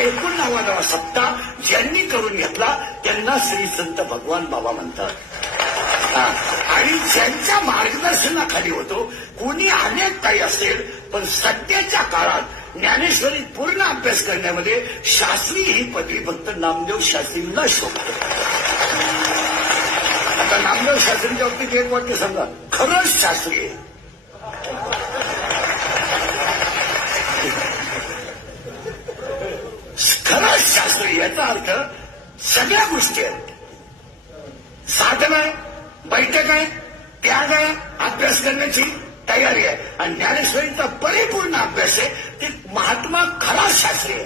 एकूण नावानावा सत्ता ज्यांनी करून घेतला त्यांना श्री संत भगवान बाबा म्हणतात. आणि ज्यांच्या मार्गदर्शनाखाली होतो कोणी अनेक काही असेल पण सध्याच्या काळात ज्ञानेश्वरी पूर्ण अभ्यास करण्यामध्ये शास्त्री ही पदवी फक्त नामदेव शास्त्रींना शोभते. आता नामदेव शास्त्रींच्या बाबतीत एक वाक्य सांगा. खरंच शास्त्री आहे खरंच शास्त्री याचा अर्थ सगळ्या गोष्टी आहेत. साधन आहे बैठक आहे त्याग आहे अभ्यास करण्याची तयारी आहे. आणि ज्ञानेश्वरीचा परिपूर्ण अभ्यास आहे ते महात्मा खरा शास्त्री आहे.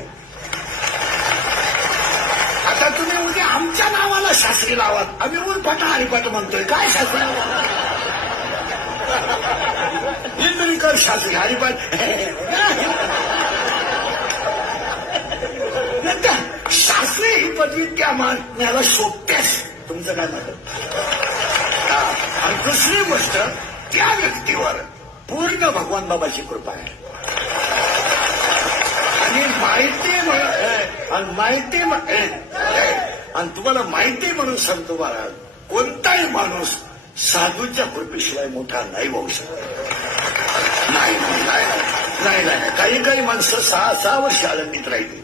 आता तुम्ही उद्या आमच्या नावाला शास्त्री लावात आम्ही उरफाटा हरिपाठ म्हणतोय. काय शास्त्री? हे शास्त्री हरिपाठ नाही का? शास्त्री त्या मानण्याला सोप्यास तुमचं काय म्हणत आणि दुसरी गोष्ट त्या व्यक्तीवर पूर्ण भगवान बाबाची कृपा आहे. आणि माहिती आणि माहिती ए, आणि तुम्हाला माहिती म्हणून सांगतो महाराज कोणताही माणूस साधूच्या कृपेशिवाय मोठा नाही होऊ शकत. नाही नाही नाही नाही काही काही माणसं सहा सहा वर्ष आनंदीत राहिली.